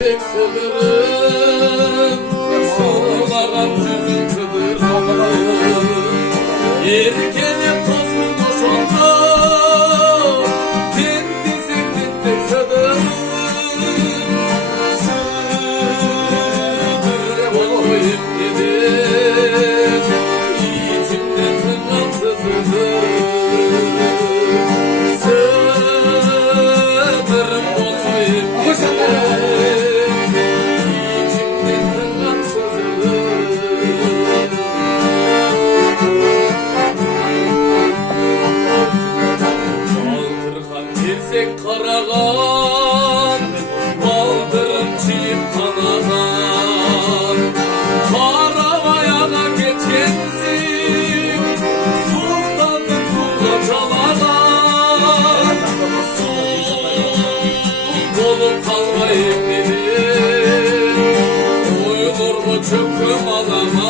Sığırım, sulara tüzün kıvırım. Yerkele tozun boşaldı, kendi zindinde sığırım. Sığırım olayım dedim, içimden tıkan sızıdım. Sığırım olayım dedim. Karağan, baldırım çiğip kanagan. Karavayana geçensin, sultanın sulla çalagan. Kolum kalmayıp dedim, uyulur mu çöküm alama.